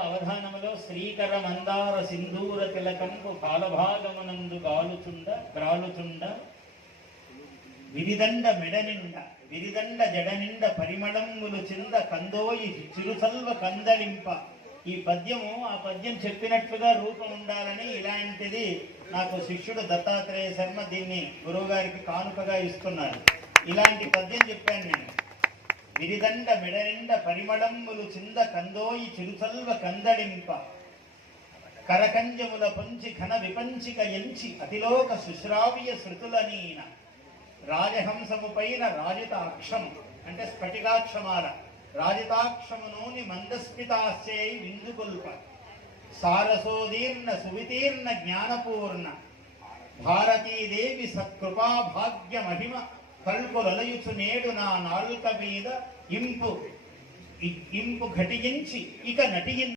అవధానములో శ్రీకర మందార సింధూర తిలకంపు బాలభాగమునందు గ్రాలుచుండ విరిదండ మెడనిండ విరిదండ జడనిండ పరిమళములు చింద కందోయి చిరుసల్వ కందలింప. ఈ పద్యము ఆ పద్యం చెప్పినట్లుగా రూపం ఉండాలని ఇలాంటిది నాకు శిష్యుడు దత్తాత్రేయ శర్మ దీన్ని గురువు గారికి కానుకగా ఇస్తున్నారు. ఇలాంటి పద్యం చెప్పాను నేను. విరిదండ మెడనిండ పరిమళములు చింద కందోయి చిరుసల్వ కందలింప కరకంజముల పొంచి ఘన విపంచిక ఎంచి అతిలోక సుశ్రావ్య శృతులనీన రాజహంసము పైన రాజితాక్షము అంటే స్ఫటికాక్షమాల రాజితాక్షమునోని మందస్మితాస్యై విందుకొల్ప సారసోదీర్ణ సువితీర్ణ జ్ఞానపూర్ణ భారతీదేవి సత్కృపా భాగ్య మహిమ కల్పులలయుచు నేడు నా నాల్క మీద ఇంపు ఘటించి ఇక నటించి